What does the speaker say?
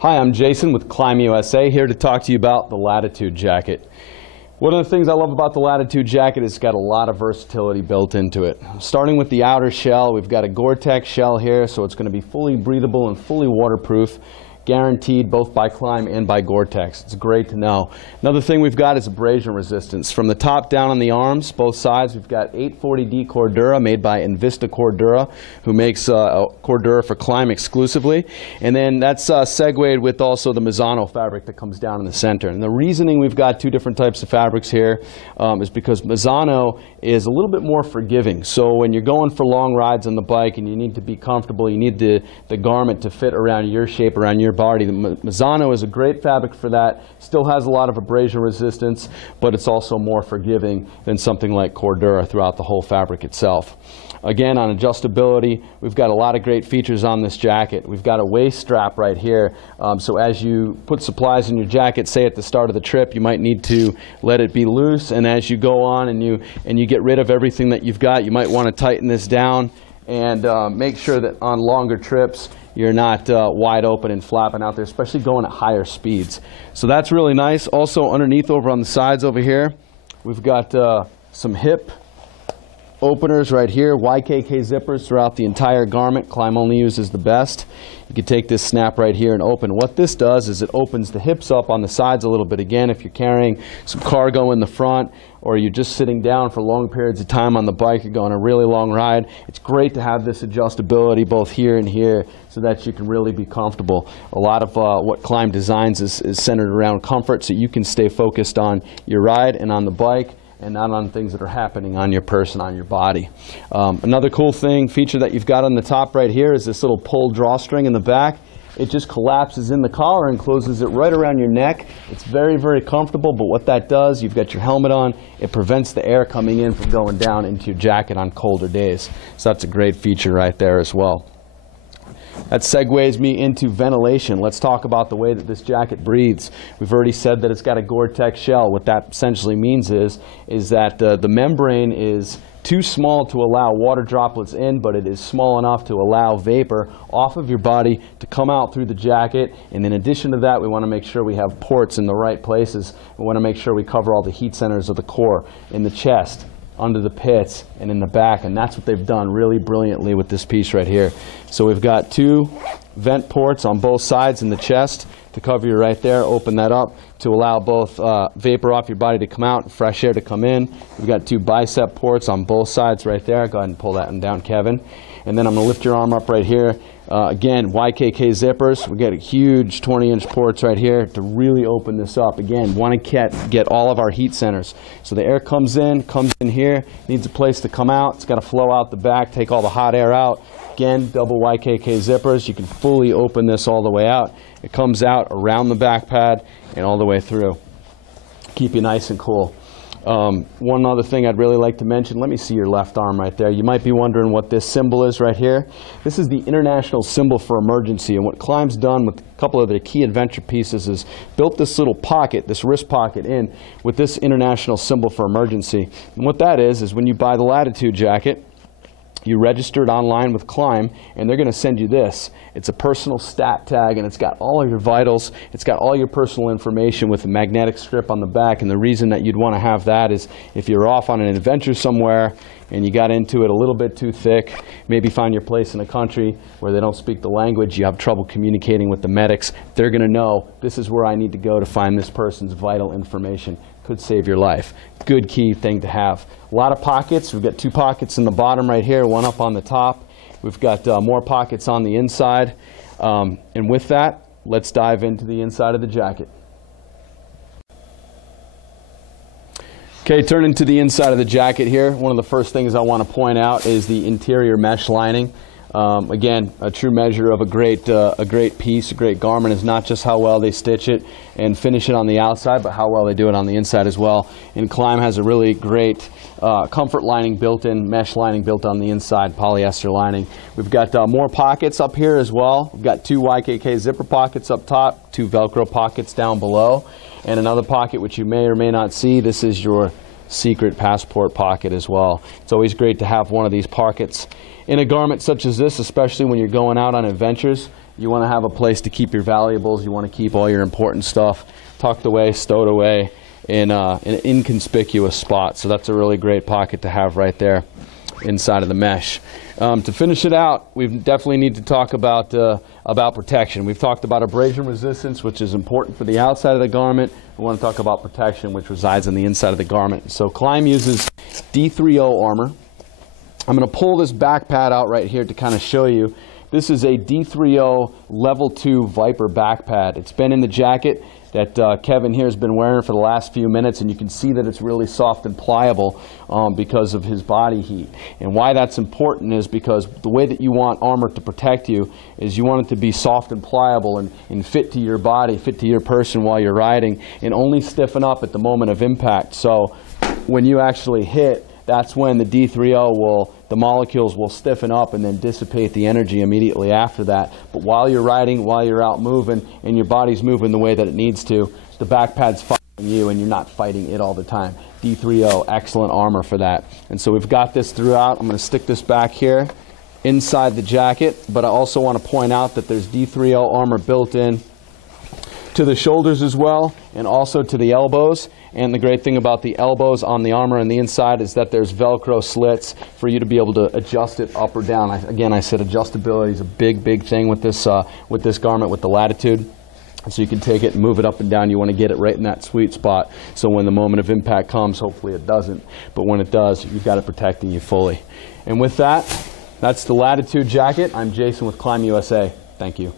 Hi, I'm Jason with Climb USA, here to talk to you about the Latitude jacket. One of the things I love about the Latitude jacket is it's got a lot of versatility built into it. Starting with the outer shell, we've got a Gore-Tex shell here, so it's going to be fully breathable and fully waterproof, guaranteed both by Climb and by Gore-Tex. It's great to know. Another thing we've got is abrasion resistance. From the top down on the arms, both sides, we've got 840D Cordura made by Invista Cordura, who makes Cordura for Climb exclusively. And then that's segued with also the Mazzano fabric that comes down in the center. And the reasoning we've got two different types of fabrics here is because Mazzano is a little bit more forgiving. So when you're going for long rides on the bike and you need to be comfortable, you need the garment to fit around your shape, around your body. The Mazzano is a great fabric for that. Still has a lot of abrasion resistance, but it's also more forgiving than something like Cordura throughout the whole fabric itself. Again, on adjustability, we've got a lot of great features on this jacket. We've got a waist strap right here, so as you put supplies in your jacket, say at the start of the trip, you might need to let it be loose, and as you go on and you get rid of everything that you've got, you might want to tighten this down and make sure that on longer trips you're not wide open and flapping out there, especially going at higher speeds. So that's really nice. Also underneath over on the sides over here, we've got some hip openers right here, YKK zippers throughout the entire garment. Climb only uses the best. You can take this snap right here and open. What this does is it opens the hips up on the sides a little bit. Again, if you're carrying some cargo in the front, or you're just sitting down for long periods of time on the bike, you're going a really long ride, it's great to have this adjustability both here and here so that you can really be comfortable. A lot of what Climb designs is centered around comfort, so you can stay focused on your ride and on the bike, and not on things that are happening on your person, on your body. Another cool feature that you've got on the top right here is this little pull drawstring in the back. It just collapses in the collar and closes it right around your neck. It's very, very comfortable, but what that does, you've got your helmet on, it prevents the air coming in from going down into your jacket on colder days. So that's a great feature right there as well. That segues me into ventilation. Let's talk about the way that this jacket breathes. We've already said that it's got a Gore-Tex shell. What that essentially means is that the membrane is too small to allow water droplets in, but it is small enough to allow vapor off of your body to come out through the jacket. And in addition to that, we want to make sure we have ports in the right places. We want to make sure we cover all the heat centers of the core, in the chest, under the pits, and in the back, and that's what they've done really brilliantly with this piece right here. So we've got two vent ports on both sides in the chest to cover you right there. Open that up to allow both vapor off your body to come out and fresh air to come in. We've got two bicep ports on both sides right there. Go ahead and pull that one down, Kevin. And then I'm going to lift your arm up right here. Again, YKK zippers. We got a huge 20-inch ports right here to really open this up. Again, want to get all of our heat centers. So the air comes in here, needs a place to come out. It's got to flow out the back, take all the hot air out. Again, double YKK zippers. You can fully open this all the way out. It comes out around the back pad and all the way through. Keep you nice and cool. One other thing I'd really like to mention, let me see your left arm right there. You might be wondering what this symbol is right here. This is the international symbol for emergency, and what Climb's done with a couple of their key adventure pieces is built this little pocket, this wrist pocket in with this international symbol for emergency. And what that is when you buy the Latitude jacket, you register it online with Climb, and they're going to send you this. It's a personal stat tag, and it's got all of your vitals. It's got all your personal information with a magnetic strip on the back, and the reason that you'd want to have that is if you're off on an adventure somewhere and you got into it a little bit too thick, maybe find your place in a country where they don't speak the language, you have trouble communicating with the medics, they're going to know this is where I need to go to find this person's vital information. Could save your life. Good key thing to have. A lot of pockets. We've got two pockets in the bottom right here, one up on the top. We've got more pockets on the inside. And with that, let's dive into the inside of the jacket. Okay, turning to the inside of the jacket here, one of the first things I want to point out is the interior mesh lining. Again, a true measure of a great piece, a great garment is not just how well they stitch it and finish it on the outside, but how well they do it on the inside as well. And Climb has a really great comfort lining built in, mesh lining built on the inside, polyester lining. We've got more pockets up here as well. We've got two YKK zipper pockets up top, two Velcro pockets down below, and another pocket which you may or may not see. This is your secret passport pocket as well. It's always great to have one of these pockets in a garment such as this, especially when you're going out on adventures. You want to have a place to keep your valuables. You want to keep all your important stuff tucked away, stowed away in an inconspicuous spot. So that's a really great pocket to have right there inside of the mesh. To finish it out, we definitely need to talk about protection. We've talked about abrasion resistance, which is important for the outside of the garment. We want to talk about protection, which resides on the inside of the garment. So Klim uses D3O armor. I'm going to pull this back pad out right here to kind of show you. This is a D3O Level 2 Viper back pad. It's been in the jacket that Kevin here has been wearing for the last few minutes, and you can see that it's really soft and pliable because of his body heat. And why that's important is because the way that you want armor to protect you is you want it to be soft and pliable and fit to your body, fit to your person while you're riding, and only stiffen up at the moment of impact. So when you actually hit, that's when the D3O the molecules will stiffen up and then dissipate the energy immediately after that. But while you're riding, while you're out moving, and your body's moving the way that it needs to, the back pad's fighting you and you're not fighting it all the time. D3O, excellent armor for that. And so we've got this throughout. I'm going to stick this back here inside the jacket, but I also want to point out that there's D3O armor built in to the shoulders as well, and also to the elbows. And the great thing about the elbows on the armor on the inside is that there's Velcro slits for you to be able to adjust it up or down. Again, I said adjustability is a big thing with this garment, with the Latitude. So you can take it and move it up and down. You want to get it right in that sweet spot, so when the moment of impact comes, hopefully it doesn't, but when it does, you've got it protecting you fully. And with that, that's the Latitude jacket. I'm Jason with Klim USA. Thank you.